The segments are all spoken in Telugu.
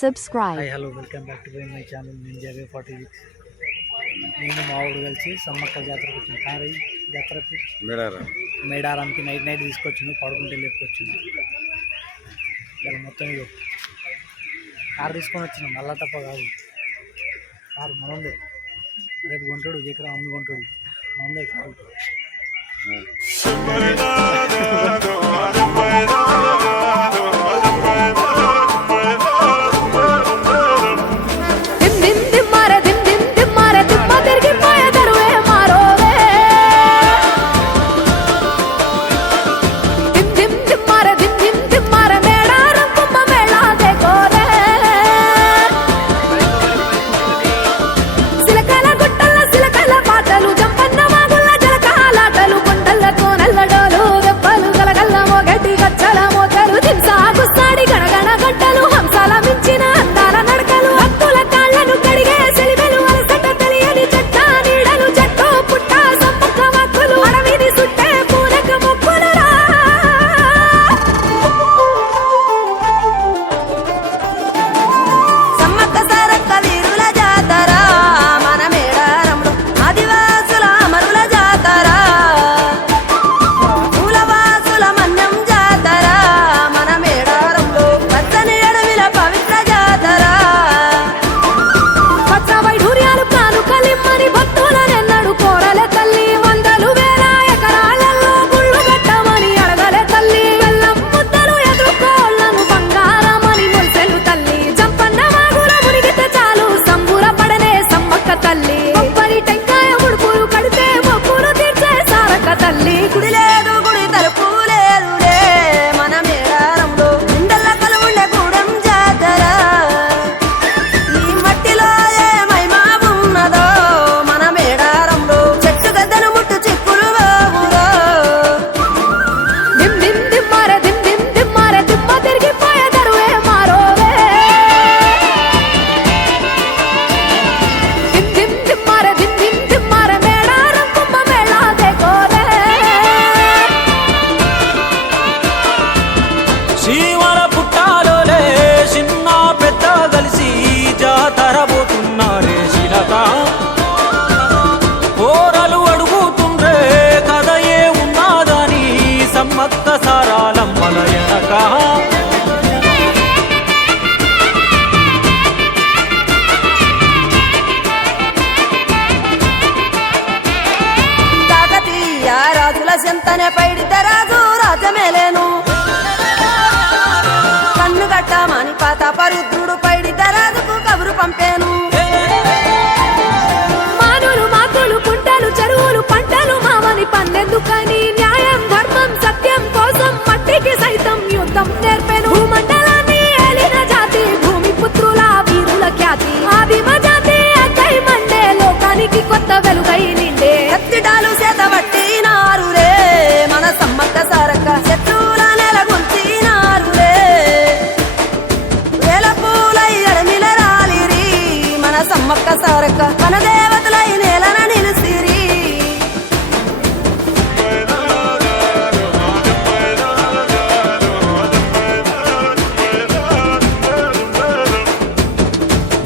subscribe. Hi hello welcome back to my channel ninja way 46. నేను మా ఊరు కలిసి సమ్మక్క జాతరకు వచ్చిన కారు జాతరకు మేడారానికి నైట్ తీసుకొచ్చింది, పడుకుంటే లేపుకొచ్చింది. ఇలా మొత్తం ఇది కారు తీసుకొని వచ్చినాం, మళ్ళా తప్ప కాదు. కారు మనందే, రేపు కొంటాడు జకరా అమ్మి కొంటాడు, మనందే కారు. చెంతనే పైడితే రాజు రాజమేలేను, కన్ను గట్టమని పాతాపరుద్రుడు పైడితే రాజుకు కబురు పంపేను. మానులు మాకులు కుంటలు చెరువులు పంటలు మామని పన్నెందుకని న్యాయం ధర్మం సత్యం కోసం మట్టికి సైతం యుద్ధం నేర్పెను. భూమండలాన్ని ఏలిన జాతి భూమి పుత్రుల వీరుల ఖ్యాతి ఆదిమ జాతి అక్కై మండే లోకానికి కొత్త వెలుగై నిండే. కత్తిడాలు చేతబట్టినారు రే మన సమ్మక్క సారక్క, శత్రువుల నెలగొల్చినారులే వేల పూలై అడమిల రాలిరి మన సమ్మక్క సారక్క, మన దేవతలై నేలన నిలిసిరి.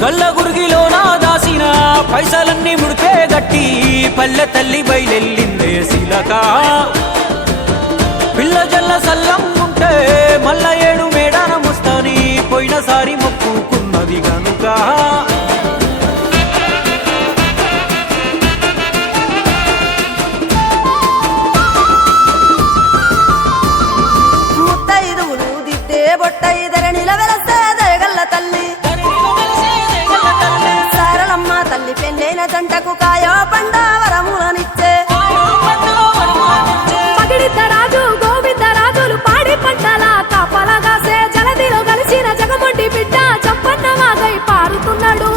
గల్ల గురిగిలోన దాసిన పైసలన్నీ ముడిపే గట్టి పల్లె తల్లి బయలెల్లిందే శిలక. పిల్ల జల్ల సల్లం ఉంటే మల్ల ఏడు మేడారం వస్తాని పోయినసారి మొక్కుకున్నది గనుక. ముత్తైదువులు దిద్దే బొట్టైదర నిలవెలసే దయగల్ల తల్లి సారలమ్మ తల్లి పెళ్ళైన జంటకు కాయో పండావరములనిచ్చే. రాజు గోవిందరాజులు పాడి పంటల కాపలగాసే జలదిలో కలిసిన జగమొండి బిడ్డ చంపన్న వాగై పారుతున్నాడు.